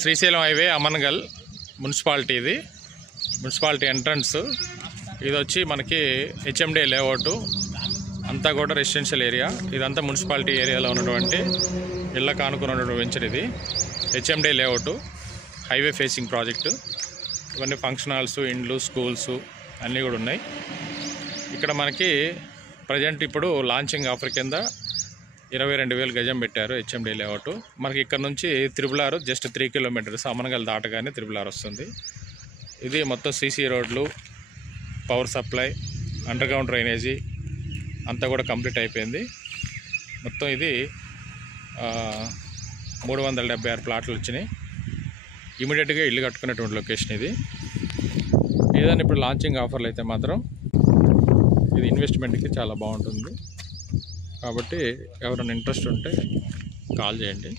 Srisailam highway Amangal municipality, ఇది municipality entrance. ఇది వచ్చి మనకి హెచ్ఎండే లేఅవుట్ అంతా కూడా రెసిడెన్షియల్ ఏరియా. ఇదంతా మున్సిపాలిటీ ఏరియాలో ఉన్నటువంటి ఇళ్ళకు ఆనుకున్నటువంటి వెంచర్. ఇది హెచ్ఎండే లేఅవుట్, హైవే ఫేసింగ్ ప్రాజెక్టు. ఇవన్నీ ఫంక్షన్ హాల్స్, ఇండ్లు, స్కూల్స్ అన్నీ కూడా ఉన్నాయి. ఇక్కడ మనకి ప్రజెంట్ ఇప్పుడు లాంచింగ్ ఆఫర్ కింద 22,000 గజం పెట్టారు హెచ్ఎండి లేఅవుట్. మనకి ఇక్కడ నుంచి త్రిబులార్ జస్ట్ 3 కిలోమీటర్స్, అమనగల్ దాటగానే త్రిబులార్ వస్తుంది. ఇది మొత్తం సీసీ రోడ్లు, power supply, under ground drainage అంతా కూడా కంప్లీట్ అయిపోయింది. మొత్తం ఇది 376 ప్లాట్లు వచ్చినాయి. ఇమీడియట్గా ఇల్లు కట్టుకునేటువంటి లొకేషన్ ఇది. ఏదైనా ఇప్పుడు లాంచింగ్ ఆఫర్లు అయితే మాత్రం ఇది ఇన్వెస్ట్మెంట్కి చాలా బాగుంటుంది. కాబట్టి ఎవరైనా ఇంట్రెస్ట్ ఉంటే కాల్ చేయండి.